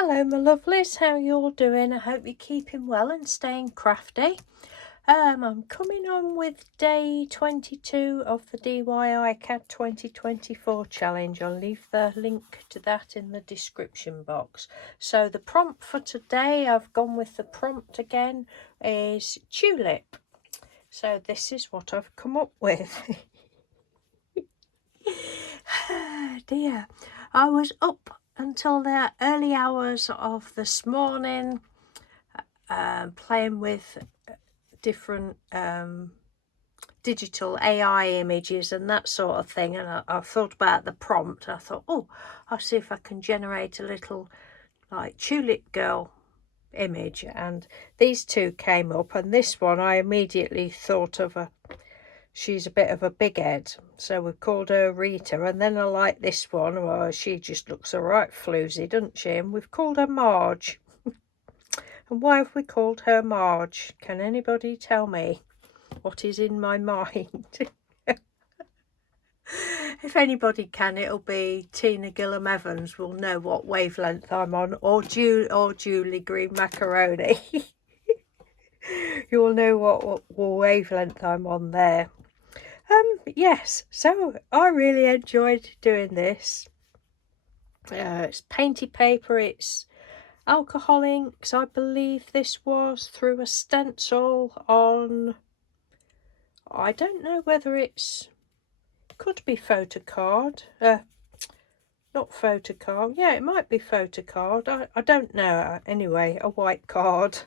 Hello my lovelies, how you all doing? I hope you're keeping well and staying crafty. I'm coming on with day 22 of the DIY CAD 2024 challenge. I'll leave the link to that in the description box. So the prompt for today, I've gone with the prompt again, is Tulip. So this is what I've come up with. Dear, I was up until the early hours of this morning playing with different digital AI images and that sort of thing, and I thought about the prompt. I thought, oh, I'll see if I can generate a little like tulip girl image, and these two came up, and this one I immediately thought of she's a bit of a big head, so we've called her Rita. And then I like this one, well, she just looks a right floozy, doesn't she? And we've called her Marge. And why have we called her Marge? Can anybody tell me what is in my mind? If anybody can, it'll be Tina Gillam Evans will know what wavelength I'm on, or Julie Green Macaroni. You'll know what wavelength I'm on there. Yes, so I really enjoyed doing this. It's Painty paper, it's alcohol inks. I believe this was through a stencil on, I don't know whether could be photocard, not photocard, yeah, it might be photocard, I don't know. Anyway, a white card.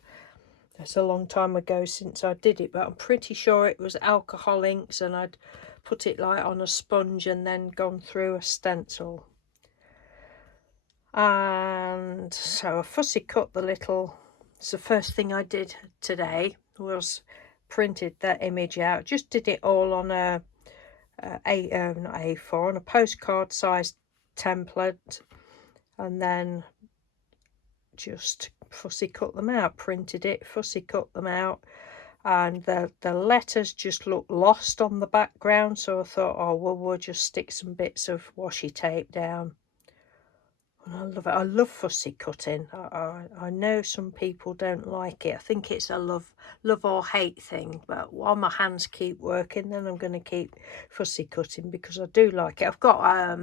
It's a long time ago since I did it, but I'm pretty sure it was alcohol inks, and I'd put it like on a sponge and then gone through a stencil. And so I fussy cut the little, it's the first thing I did today, was printed that image out. Just did it all on not A4, on a postcard sized template, and then just fussy cut them out, printed it, fussy cut them out, and the letters just looked lost on the background, so I thought, oh well, we'll just stick some bits of washi tape down. And I love it. I love fussy cutting. I know some people don't like it. I think it's a love or hate thing, but while my hands keep working, then I'm going to keep fussy cutting because I do like it. I've got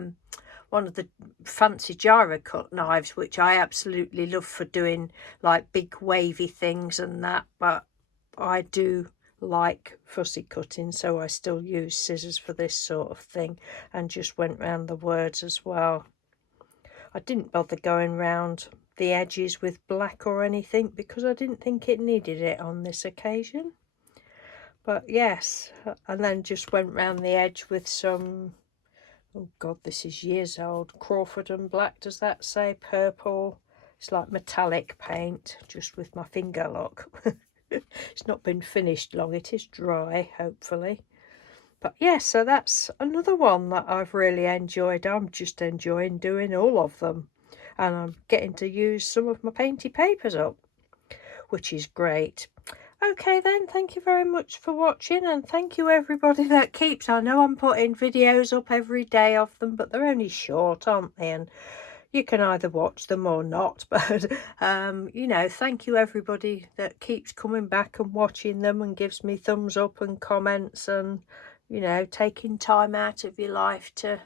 one of the fancy gyro cut knives, which I absolutely love for doing like big wavy things and that, but I do like fussy cutting, so I still use scissors for this sort of thing, and just went round the words as well. I didn't bother going round the edges with black or anything because I didn't think it needed it on this occasion. But yes, and then just went round the edge with some, oh god, this is years old, Crawford and Black, does that say? Purple. It's like metallic paint, just with my finger look. It's not been finished long, it is dry, hopefully. But yes, so that's another one that I've really enjoyed. I'm just enjoying doing all of them, and I'm getting to use some of my Painty papers up, which is great. Okay then, thank you very much for watching, and thank you everybody that keeps, I know I'm putting videos up every day of them, but they're only short, aren't they? And you can either watch them or not, but you know, thank you everybody that keeps coming back and watching them and gives me thumbs up and comments, and you know, taking time out of your life to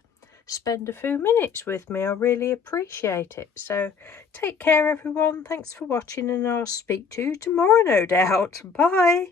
spend a few minutes with me. I really appreciate it. So take care everyone, thanks for watching, and I'll speak to you tomorrow, no doubt. Bye.